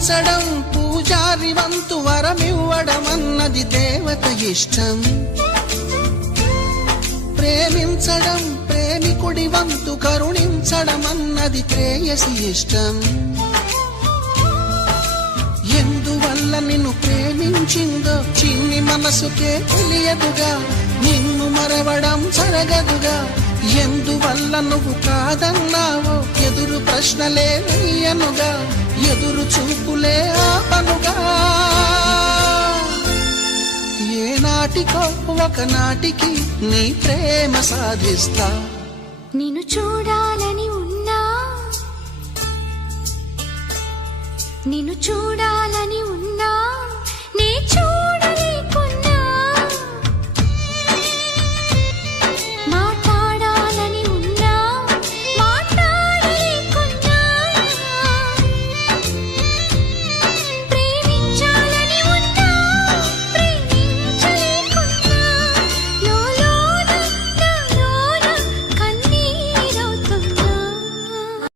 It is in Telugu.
పూజించడం పూజారి వంతు వరమివ్వడం అన్నది దేవత ఇష్టం. ప్రేమించడం ప్రేమికుడి వంతు కరుణించడం అన్నది ప్రేయసి ఇష్టం. ఎందువల్ల నిన్ను ప్రేమించిందో చిన్ని మనసుకే తెలియదుగా, నిన్ను మరవడం జరగదుగా. ఎందువల్ల నువ్వు కాదన్నావో ఎదురు ప్రశ్నలే వేయనుగా, ఎదురు చూపులే ఆపనుగా. ఏనాటికో ఒకనాటికి నీ ప్రేమ సాధిస్తా. నిన్ను చూడాలని ఉన్నా, నిన్ను చూడాలని ఉన్నా,